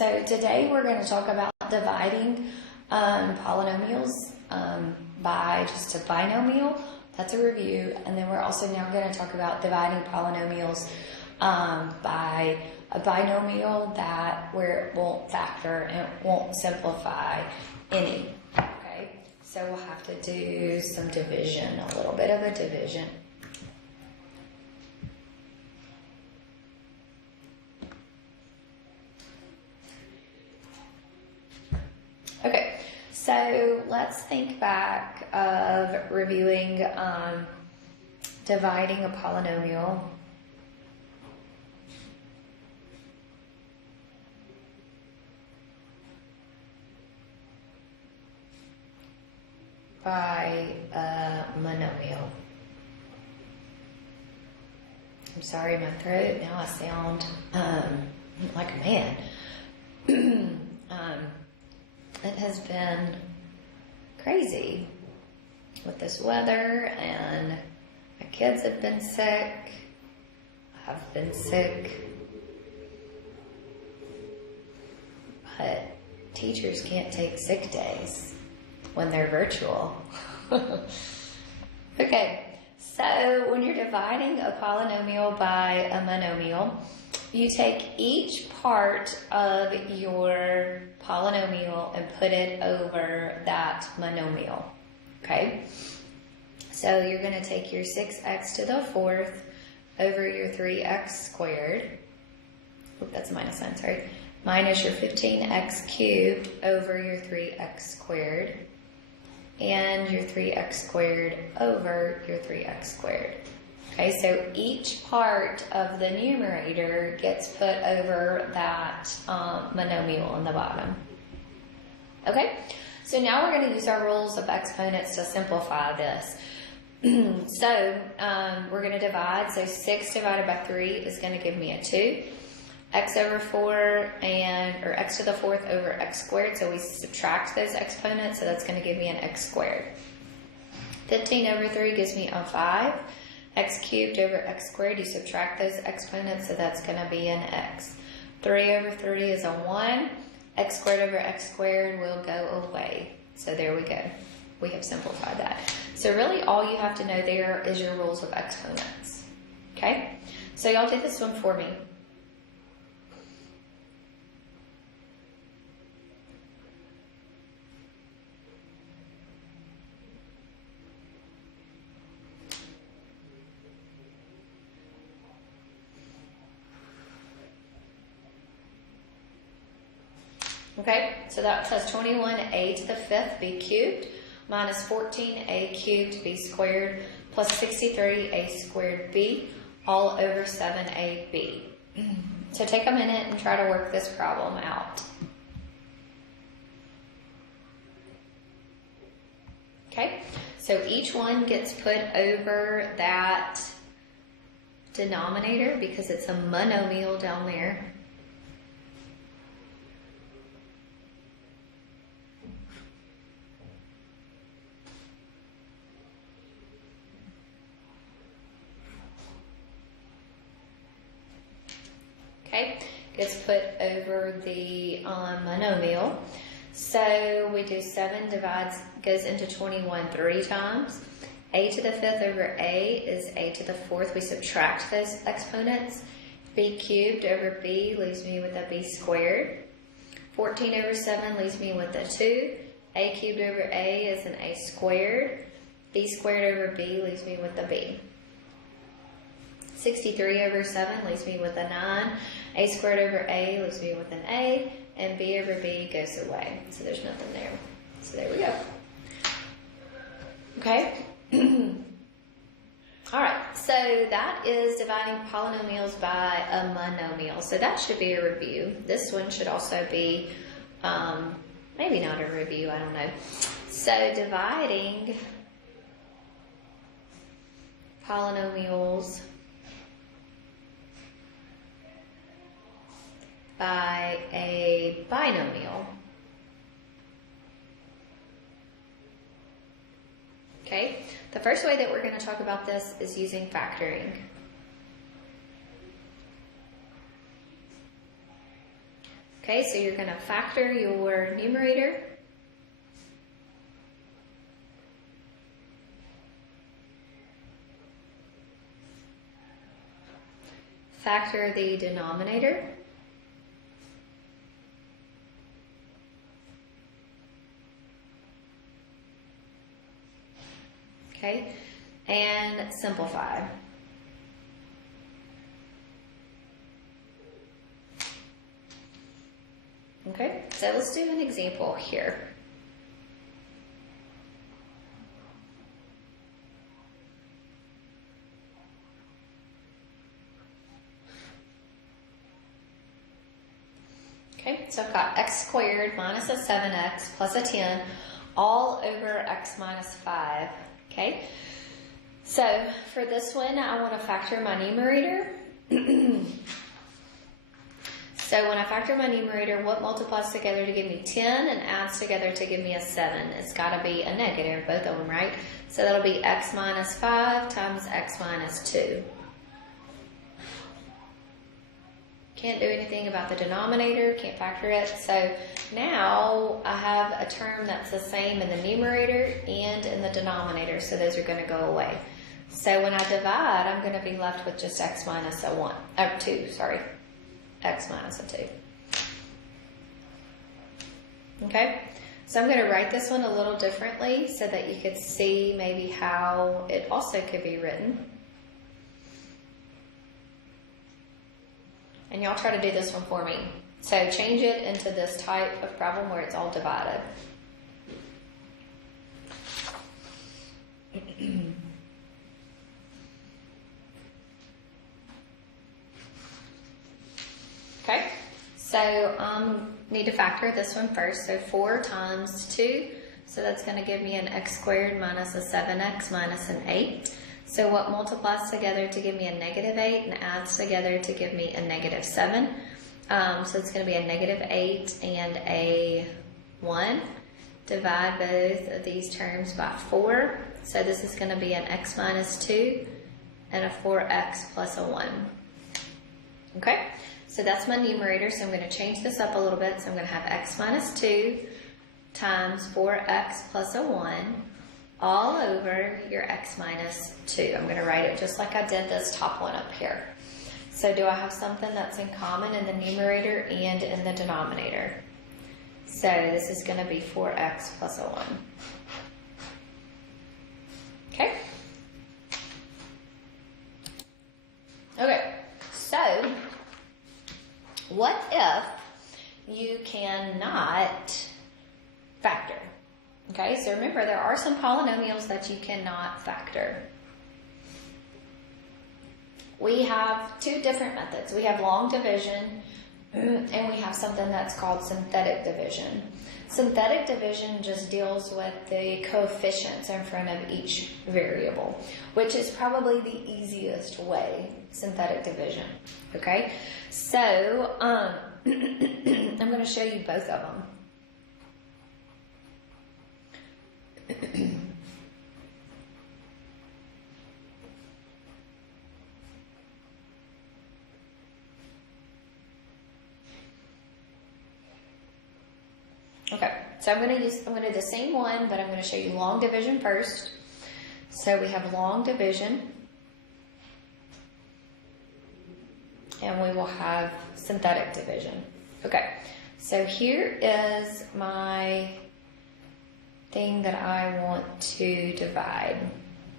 So today we're going to talk about dividing polynomials by just a binomial. That's a review. And then we're also now going to talk about dividing polynomials by a binomial where it won't factor and it won't simplify any. Okay, so we'll have to do some division, a little bit of a division. Okay, so let's think back of reviewing dividing a polynomial by a monomial. I'm sorry, my throat, now I sound like a man. It has been crazy with this weather, and my kids have been sick. I've been sick. But teachers can't take sick days when they're virtual. Okay, so when you're dividing a polynomial by a monomial, you take each part of your polynomial and put it over that monomial, okay? So you're going to take your 6x to the 4th over your 3x squared. Oh, that's a minus sign, sorry. Minus your 15x cubed over your 3x squared. And your 3x squared over your 3x squared. Okay, so each part of the numerator gets put over that monomial on the bottom. Okay, so now we're going to use our rules of exponents to simplify this. So we're going to divide. So 6 divided by 3 is going to give me a 2. X over 4 or x to the 4th over x squared. So we subtract those exponents, so that's going to give me an x squared. 15 over 3 gives me a 5. X cubed over x squared, you subtract those exponents, so that's going to be an x. 3 over 3 is a 1. X squared over x squared will go away. So there we go. We have simplified that. So really all you have to know there is your rules of exponents. Okay? So y'all do this one for me. Okay, so that says 21a to the 5th b cubed minus 14a cubed b squared plus 63a squared b all over 7ab. So take a minute and try to work this problem out. Okay, so each one gets put over that denominator because it's a monomial down there. Okay, gets put over the monomial. So we do 7 goes into 21 3 times. A to the 5th over a is a to the 4th. We subtract those exponents. B cubed over b leaves me with a b squared. 14 over 7 leaves me with a 2. A cubed over a is an a squared. B squared over b leaves me with a b. 63 over 7 leaves me with a 9. A squared over a leaves me with an a. And b over b goes away. So there's nothing there. So there we go. Okay? Alright, so that is dividing polynomials by a monomial. So that should be a review. This one should also be, maybe not a review, I don't know. So dividing polynomials by a binomial. Okay, the first way that we're going to talk about this is using factoring. Okay, so you're going to factor your numerator. Factor the denominator. Okay, and simplify. Okay, so let's do an example here. Okay, so I've got x squared minus a 7x plus a 10 all over x minus 5. Okay, so for this one, I want to factor my numerator. So when I factor my numerator, what multiplies together to give me 10 and adds together to give me a 7? It's got to be a negative, both of them, right? So that'll be x minus 5 times x minus 2. Can't do anything about the denominator, can't factor it. So now I have a term that's the same in the numerator and in the denominator, so those are going to go away. So when I divide, I'm going to be left with just x minus a 1, 2, sorry. X minus a 2. Okay, so I'm going to write this one a little differently so that you could see maybe how it also could be written. And y'all try to do this one for me. So change it into this type of problem where it's all divided. Okay, so need to factor this one first. So 4 times 2, so that's going to give me an x squared minus a 7x minus an 8. So what multiplies together to give me a negative 8 and adds together to give me a negative 7? So it's going to be a negative 8 and a 1. Divide both of these terms by 4. So this is going to be an x minus 2 and a 4x plus a 1. Okay? So that's my numerator, so I'm going to change this up a little bit. So I'm going to have x minus 2 times 4x plus a 1 all over your x minus 2. I'm going to write it just like I did this top one up here. So do I have something that's in common in the numerator and in the denominator? So this is going to be 4x plus a 1. Okay? Okay, so what if you cannot factor? Okay, so remember there are some polynomials that you cannot factor. We have 2 different methods. We have long division and we have something that's called synthetic division. Synthetic division just deals with the coefficients in front of each variable, which is probably the easiest way, synthetic division. Okay, so I'm going to show you both of them. Okay, so I'm going to do the same one, but I'm going to show you long division first. So we have long division, and we will have synthetic division. Okay, so here is my thing that I want to divide.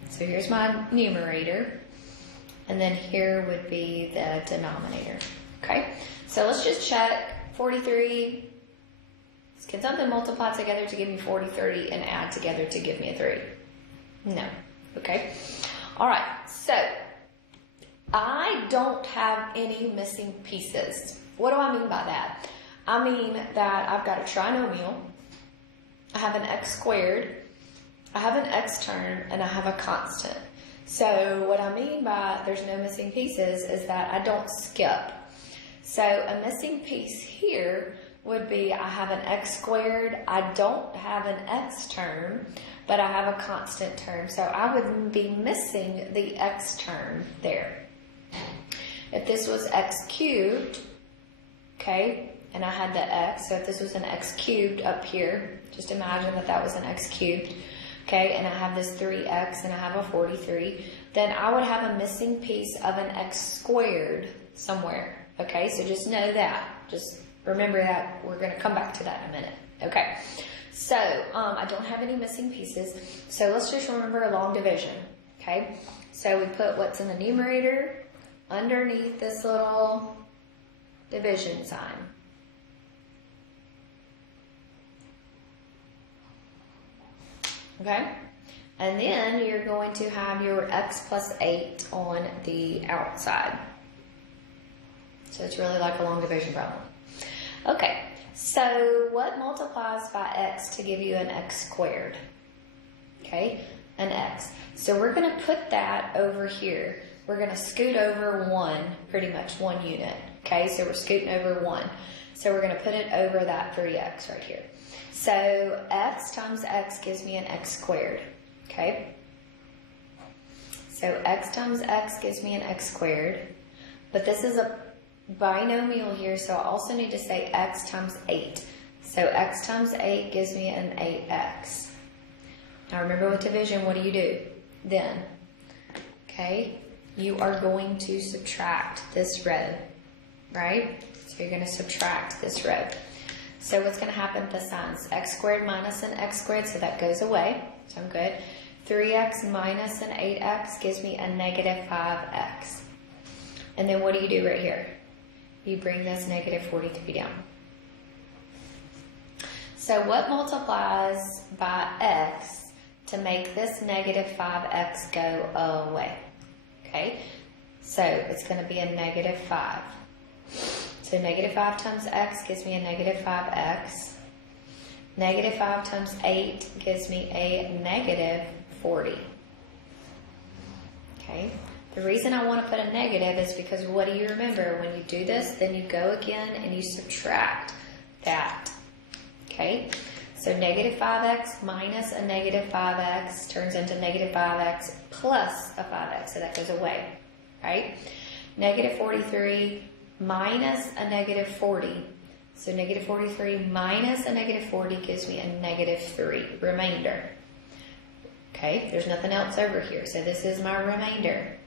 So here's my numerator, and then here would be the denominator. Okay, so let's just check 43. Can something multiply together to give me 40, 30, and add together to give me a 3? No. Okay. All right. So I don't have any missing pieces. What do I mean by that? I mean that I've got a trinomial. I have an x squared. I have an x term, and I have a constant. So what I mean by there's no missing pieces is that I don't skip. So a missing piece here would be I have an x squared, I don't have an x term, but I have a constant term. So I would be missing the x term there. If this was x cubed, okay, and I had the x, so if this was an x cubed up here, just imagine that that was an x cubed, okay, and I have this 3x and I have a 43, then I would have a missing piece of an x squared somewhere, okay, so just know that, just remember that, we're going to come back to that in a minute, okay. So, I don't have any missing pieces, so let's just remember a long division, okay, so we put what's in the numerator underneath this little division sign. Okay? And then you're going to have your x plus 8 on the outside. So it's really like a long division problem. Okay, so what multiplies by x to give you an x squared? Okay, an x. So we're going to put that over here. We're going to scoot over 1, pretty much 1 unit. Okay, so we're scooting over 1. So we're going to put it over that 3x right here. So x times x gives me an x squared. Okay, so x times x gives me an x squared. But this is a binomial here, so I also need to say x times 8. So x times 8 gives me an 8x. Now remember with division, what do? Then, okay, you are going to subtract this row, right? So you're going to subtract this row. So what's going to happen with the signs? X squared minus an x squared, so that goes away. So I'm good. 3x minus an 8x gives me a negative 5x. And then what do right here? You bring this negative 43 down. So what multiplies by x to make this negative 5x go away? Okay, so it's going to be a negative 5. So negative 5 times x gives me a negative 5x. Negative 5 times 8 gives me a negative 40. Okay, the reason I want to put a negative is because what do you remember? When you do this, then you go again and you subtract that. Okay, so negative 5x minus a negative 5x turns into negative 5x plus a 5x, so that goes away, right? Negative 43 minus a negative 40. So negative 43 minus a negative 40 gives me a negative 3, remainder. Okay, there's nothing else over here, so this is my remainder.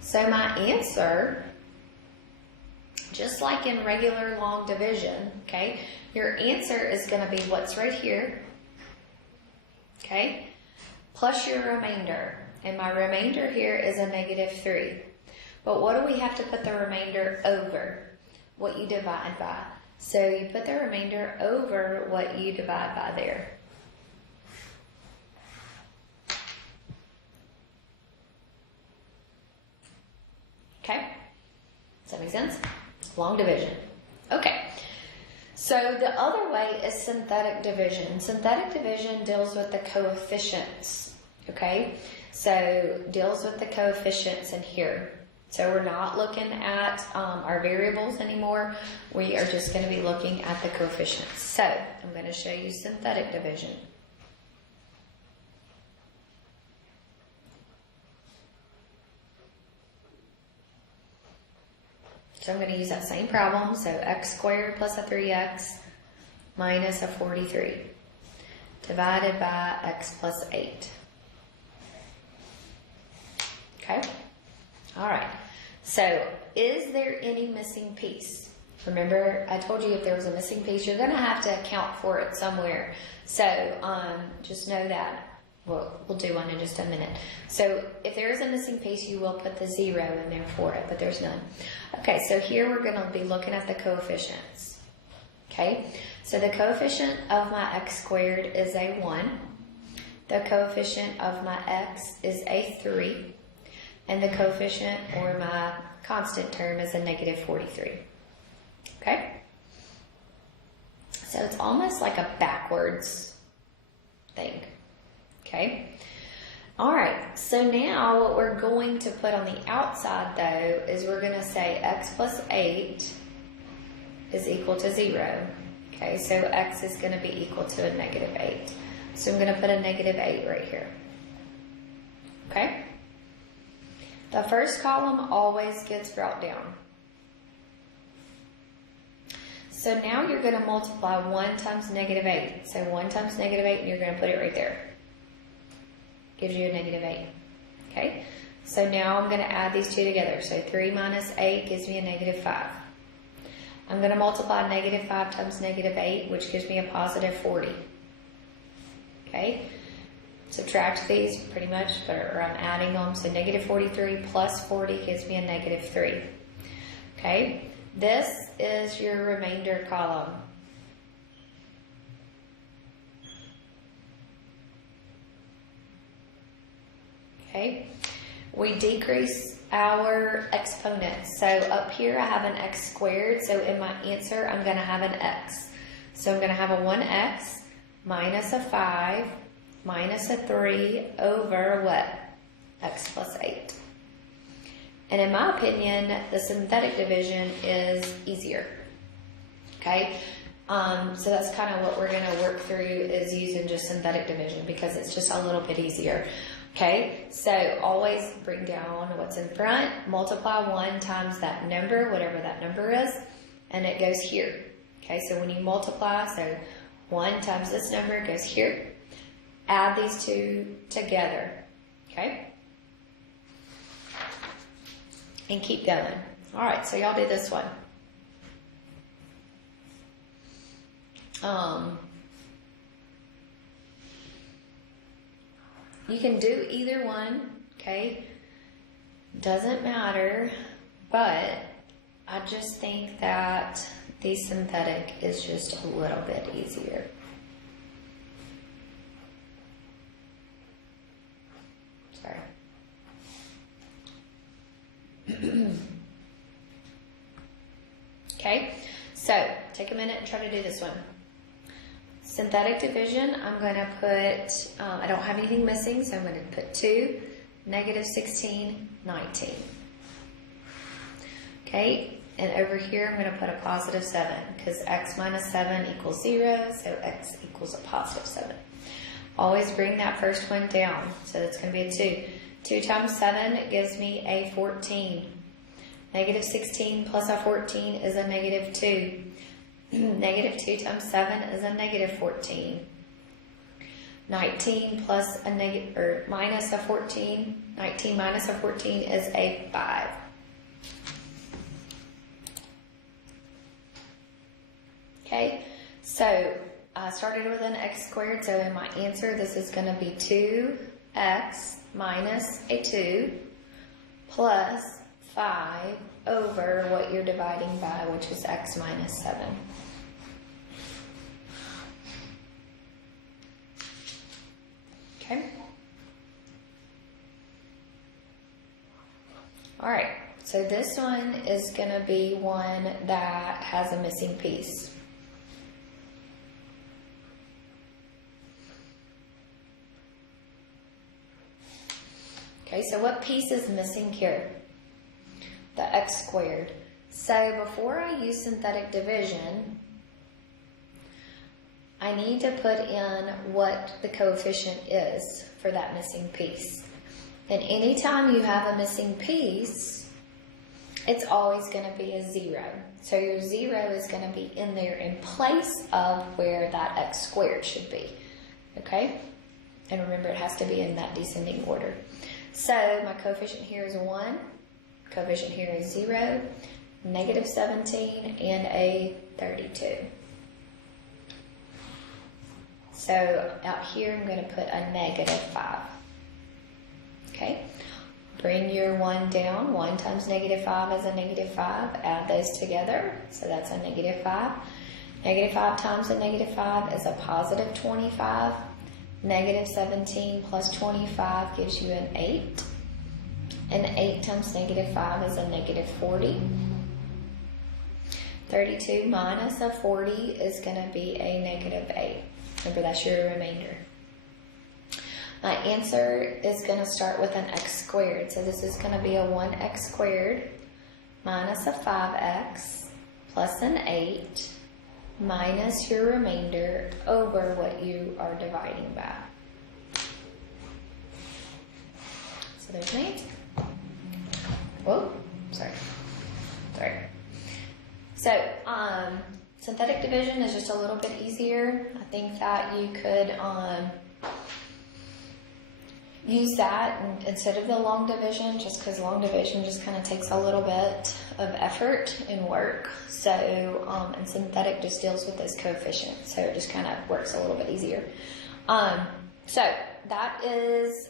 So my answer, just like in regular long division, okay, your answer is going to be what's right here, okay, plus your remainder. And my remainder here is a negative 3. But what do we have to put the remainder over? What you divide by. So you put the remainder over what you divide by there. Okay? Does that make sense? Long division. Okay. So the other way is synthetic division. Synthetic division deals with the coefficients. Okay? So deals with the coefficients in here. So we're not looking at our variables anymore. We are just going to be looking at the coefficients. So I'm going to show you synthetic division. So I'm going to use that same problem. So x squared plus a 3x minus a 43 divided by x plus 8. Okay? All right. So is there any missing piece? Remember, I told you if there was a missing piece, you're going to have to account for it somewhere. So just know that. We'll do one in just a minute. So if there is a missing piece, you will put the 0 in there for it, but there's none. Okay, so here we're going to be looking at the coefficients. Okay, so the coefficient of my x squared is a 1. The coefficient of my x is a 3. And the coefficient, or my constant term, is a negative 43. Okay? So it's almost like a backwards thing. Okay? Alright, so now what we're going to put on the outside, though, is we're going to say x plus 8 is equal to 0. Okay, so x is going to be equal to a negative 8. So I'm going to put a negative 8 right here. Okay? The first column always gets brought down. So now you're going to multiply 1 times negative 8. So 1 times negative 8, and you're going to put it right there. Gives you a negative 8. Okay? So now I'm going to add these two together. So 3 minus 8 gives me a negative 5. I'm going to multiply negative 5 times negative 8, which gives me a positive 40. Okay? Subtract these pretty much, or I'm adding them. So negative 43 plus 40 gives me a negative 3. Okay? This is your remainder column. Okay? We decrease our exponents. So up here I have an x squared. So in my answer I'm going to have an x. So I'm going to have a 1x minus a 5 minus a 3 over what? X plus 8. And in my opinion, the synthetic division is easier. Okay? So that's kind of what we're going to work through, is using just synthetic division because it's just a little bit easier. Okay? So always bring down what's in front, multiply 1 times that number, whatever that number is, and it goes here. Okay? So when you multiply, so 1 times this number goes here. Add these two together. Okay? And keep going. Alright, so y'all do this one. You can do either one, okay? Doesn't matter, but I just think that the synthetic is just a little bit easier. Sorry. Okay, so take a minute and try to do this one. Synthetic division, I'm going to put, I don't have anything missing, so I'm going to put 2, negative 16, 19. Okay, and over here I'm going to put a positive 7, because x minus 7 equals 0, so x equals a positive 7. Always bring that first one down, so that's going to be a 2. 2 times 7 gives me a 14. Negative 16 plus a 14 is a negative 2. Negative 2 times 7 is a negative 14. 19 plus a negative, or minus a 14. 19 minus a 14 is a 5. Okay, so I started with an x squared, so in my answer this is going to be 2x minus a 2 plus 5 over what you're dividing by, which is x minus 7. Okay. Alright, so this one is going to be one that has a missing piece. Okay, so what piece is missing here? The x squared. So before I use synthetic division, I need to put in what the coefficient is for that missing piece. And anytime you have a missing piece, it's always going to be a 0. So your 0 is going to be in there in place of where that x squared should be. Okay? And remember, it has to be in that descending order. So my coefficient here is 1. Coefficient here is 0, negative 17, and a 32. So out here I'm going to put a negative 5. Okay? Bring your 1 down. 1 times negative 5 is a negative 5. Add those together. So that's a negative 5. Negative 5 times a negative 5 is a positive 25. Negative 17 plus 25 gives you an 8. And 8 times negative 5 is a negative 40. 32 minus a 40 is going to be a negative 8. Remember, that's your remainder. My answer is going to start with an x squared. So this is going to be a 1x squared minus a 5x plus an 8 minus your remainder over what you are dividing by. So there's my answer. Whoa, sorry. So, Synthetic division is just a little bit easier. I think that you could use that instead of the long division, just because long division just kind of takes a little bit of effort and work. So, and synthetic just deals with those coefficients, so it just kind of works a little bit easier. So that is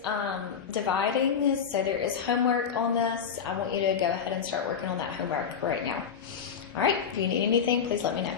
dividing. So there is homework on this. I want you to go ahead and start working on that homework right now. All right, if you need anything, please let me know.